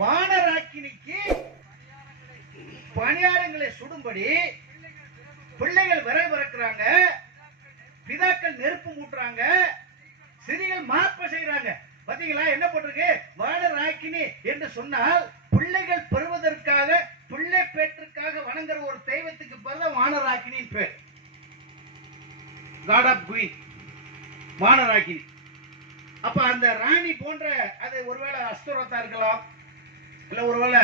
வானராக்கினிக்கு பணியாரங்களை சுடும்படி பிள்ளைகள் விறகு பறக்கிறாங்க, பிதாக்கள் நெருப்பு மூட்டுறாங்க, சிறிகள் மார்ப செய்யறாங்க. பாத்தீங்களா என்ன போட்டிருக்கு? வானராக்கினி என்று சொன்னால் பிள்ளைகள் பெறுவதற்காக, பிள்ளை பேற்றுக்காக வணங்குற ஒரு தெய்வத்துக்கு பதிலா வானராக்கினின் பேர். காட் ஆஃப் குயின், வானராக்கினி. அப்ப அந்த ராணி போன்ற, அது ஒருவேளை அஸ்தரோத்தா இருக்கலாம், இல்ல ஒருவேளை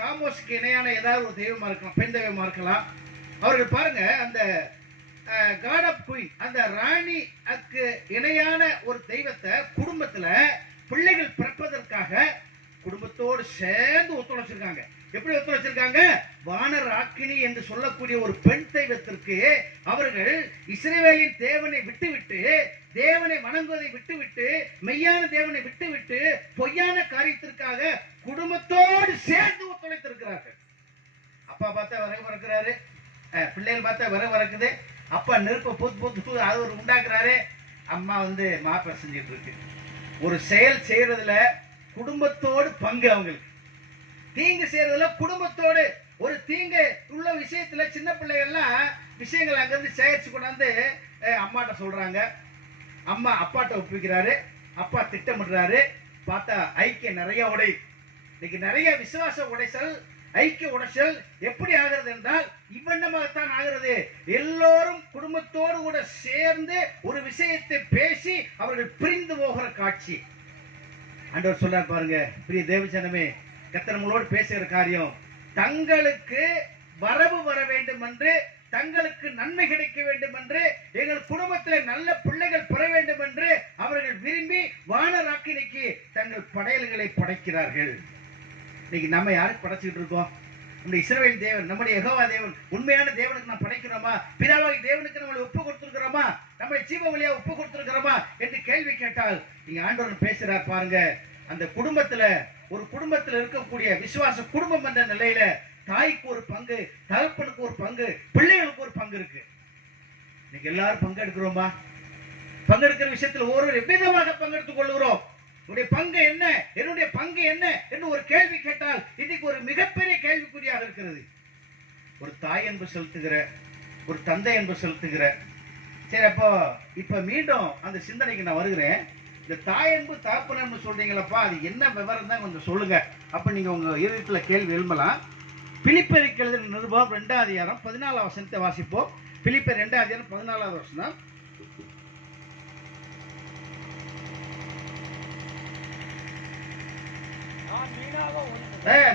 காமோஸ்க்கு இணையான ஏதாவது ஒரு தெய்வமா இருக்கலாம், பெண் தெய்வமா இருக்கலாம். அவர்கள் பாருங்க, அந்த காட் ஆஃப் குயின், அந்த ராணிக்கு இணையான ஒரு தெய்வத்தை குடும்பத்துல பிள்ளைகள் பிறப்பதற்காக குடும்பத்தோடு சேர்ந்து ஒத்துழைச்சிருக்காங்க. எப்படி ஒத்துழைச்சிருக்காங்க? வானராக்கினி என்று சொல்லக்கூடிய ஒரு பெண் தெய்வத்திற்கு அவர்கள் இஸ்ரவேலின் தேவனை விட்டுவிட்டு, தேவனை வணங்குவதை விட்டுவிட்டு, மெய்யான தேவனை விட்டுவிட்டு பொய்யான காரியத்திற்காக குடும்பத்தோடு சேர்ந்து ஒத்துழைத்திருக்கிறார்கள். அப்பா பார்த்தா விறகு பறக்கிறாரு, பிள்ளைகள் பார்த்தா விறகு பறக்குது, அப்பா நெருப்பை பூத்து அது ஒரு உண்டாக்குறாரு, அம்மா மாப்ப செஞ்சிட்டு இருக்கு. ஒரு செயல் செய்யறதுல குடும்பத்தோடு பங்கு, அவங்களுக்கு தீங்கு செய்யறதுல குடும்பத்தோடு. ஒரு தீங்கு உள்ள விஷயத்துல சின்ன பிள்ளைகள்லாம் விஷயங்கள் அங்கிருந்து சேகரிச்சு கொண்டாந்து அம்மாட்ட சொல்றாங்க, அம்மா அப்பாட்ட ஒப்பிக்கிறாரு, அப்பா திட்டமிடுறாரு. பார்த்தா ஐக்கியம் நிறைய உடை. இன்னைக்கு நிறைய விசுவாச உடைசல், ஐக்கிய உடைசல் எப்படி ஆகிறது என்றால் இவ்வண்ணமாகத்தான் ஆகிறது. எல்லோரும் குடும்பத்தோடு கூட சேர்ந்து ஒரு விஷயத்தை பேசி அவர்கள் பிரிந்து போகிற காட்சி. ஆண்டவர் சொல்றார் பாருங்க, பிரிய தேவஜனமே, கர்த்தர் நம்மளோடு பேசுகிற காரியம், தங்களுக்கு வரவு வர வேண்டும் என்று, தங்களுக்கு நன்மை கிடைக்க வேண்டும் என்று, எங்கள் குடும்பத்தில் நல்ல பிள்ளைகள் பெற வேண்டும் என்று அவர்கள் விரும்பி வானராக்கினிக்கு தங்கள் படையல்களை படைக்கிறார்கள். இன்னைக்கு நம்ம யாருக்கு படைச்சுக்கிட்டு இருக்கோம்? நம்முடைய இஸ்ரவேல் தேவன், நம்முடைய யெகோவா தேவன், உண்மையான தேவனுக்கு நாம் படைக்கிறோமா? பிதாவாகி தேவனுக்கு நம்மளை ஒப்பு கொடுத்திருக்கிறோமா? நம்மளை ஜீவ வழியா ஒப்பு கொடுத்திருக்கிறோமா என்று கேள்வி கேட்டால் நீங்க ஆண்டவர் பேசுறார் பாருங்க. அந்த குடும்பத்துல, ஒரு குடும்பத்தில் இருக்கக்கூடிய விசுவாச குடும்பம் என்ற நிலையில தாய்க்கு ஒரு பங்கு, தகப்பனுக்கு ஒரு பங்கு, பிள்ளைகளுக்கு ஒரு பங்கு இருக்கு. இன்னைக்கு எல்லாரும் பங்கெடுக்கிறோமா? பங்கெடுக்கிற விஷயத்தில் ஒவ்வொரு எவ்விதமாக பங்கெடுத்துக் கொள்கிறோம். உன்னுடைய பங்கு என்ன, என்னுடைய பங்கு என்ன என்று ஒரு கேள்வி கேட்டால் இன்னைக்கு ஒரு மிகப்பெரிய கேள்விக்குறியாக இருக்கிறது. ஒரு தாய் என்பது செலுத்துகிற, ஒரு தந்தை என்பது செலுத்துகிற. சரி, அப்போ இப்ப மீண்டும் அந்த சிந்தனைக்கு நான் வருகிறேன். இந்த தாய் என்பது தகப்பன் என்பது சொல்றீங்களப்பா, அது என்ன விவரம் தான் கொஞ்சம் சொல்லுங்க. அப்ப நீங்க உங்க இருதயத்துல கேள்வி எழும்பலாம். பிலிப்பியருக்கு எழுதின நிருபம் 2ஆம் அதிகாரம் 14ஆம் வசனத்தை வாசிப்போம். பிலிப்பியர் 2ஆம் அதிகாரம் 14ஆவது வசனம்.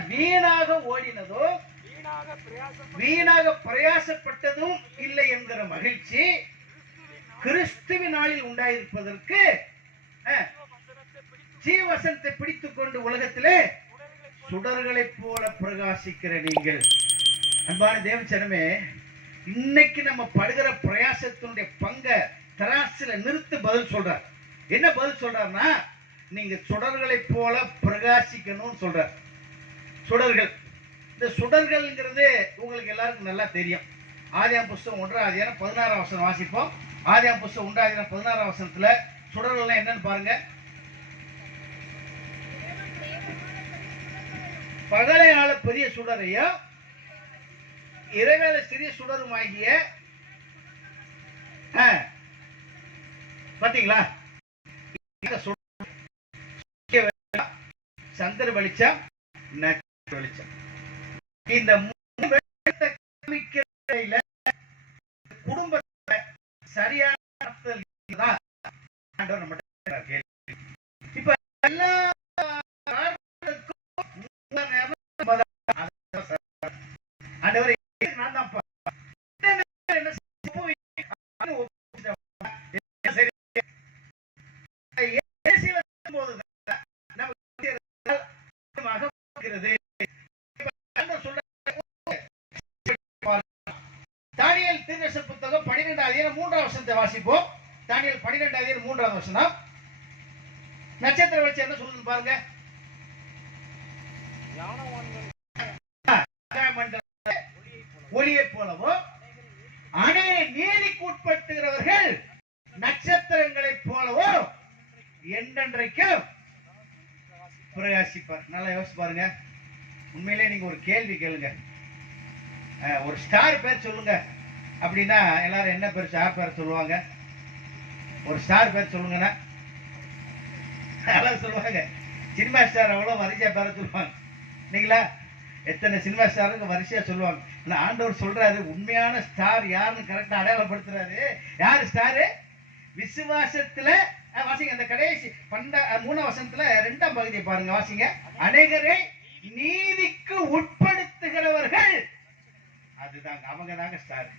வீணாக ஓடினதோ, வீணாக பிரயாசப்பட்டதும் இல்லை என்கிற மகிழ்ச்சி கிறிஸ்துவின் நாளில் உண்டாயிருப்பதற்கு ஜீவசனத்தை பிடித்துக் கொண்டு உலகத்திலே சுடர்களைப் போல பிரகாசிக்கிற நீங்கள். அன்பான தேவச்சனமே, இன்னைக்கு நம்ம படுகிற பிரயாசத்தினுடைய பங்க தராசில நிறுத்து பதில் சொல்றார். என்ன பதில் சொல்றாருன்னா, நீங்க சுடர்களைப் போல பிரகாசிக்கணும்னு சொல்ற. சுடர்கள், இந்த சுடர்கள்ங்கிறது உங்களுக்கு எல்லாருக்கும் நல்லா தெரியும். ஆதியாம் புஸ்தகம் 1ஆம் அதிகாரம் 16ஆம் வசனம் வாசிப்போம். ஆதியாம் புஸ்தகம் 1ஆம் அதிகாரம் 16ஆம் வசனத்துல சுடர்கள் என்னன்னு பாருங்க. பகலையால பெரிய சுடரையும் இரவேல சிறிய சுடருமாகிய, பாத்தீங்களா, சந்திர வெளிச்சம், நட்சத்திர வெளிச்சம், இந்த குடும்பத்தை சரியான இப்ப எல்லா தானியேல் தீர்க்கதரிசன புத்தகம் 12ஆம் அதிகாரம் 3ஆம் வசனத்தை வாசிப்போம். தானியேல் 12ஆம் அதிகாரம் 3ஆம் வசனம். நட்சத்திர வெளிச்சம் என்ன சொல்லுது பாருங்க. ஒளியை போலவும் அநேக நீதிக்கு உட்படுத்துகிறவர்கள் நட்சத்திரங்களைப் போலவும் என்றென்றைக்கும் பிரகாசிப்பார். நல்லா யோசிச்சு பாருங்க. உண்மையிலே நீங்க ஒரு கேள்வி கேளுங்க, ஒரு ஸ்டார் பேர் சொல்லுங்க அப்படின்னா எல்லாரும் என்ன பேர் ஸ்டார் பேர் சொல்லுவாங்க? ஒரு ஸ்டார் பேர் சொல்லுங்கன்னா எல்லாரும் சொல்லுவாங்க சினிமா ஸ்டார். அவ்வளோ வரிசையா பேர சொல்லுவாங்க இல்லைங்களா? எத்தனை சினிமா ஸ்டாருக்கு வரிசையா சொல்லுவாங்க. ஆனா ஆண்டவர் சொல்றாரு, உண்மையான ஸ்டார் யாருன்னு கரெக்டா அடையாளப்படுத்துறாரு. யாரு ஸ்டாரு? விசுவாசத்துல. வாசிங்க அந்த கடைசி 3ஆம் வசனத்துல 2ஆம் பகுதியை பாருங்க, வாசிங்க. அநேகரை நீதிக்கு உட்படுத்துகிறவர்கள், அதுதாங்க அவங்க தாங்க ஸ்டார்.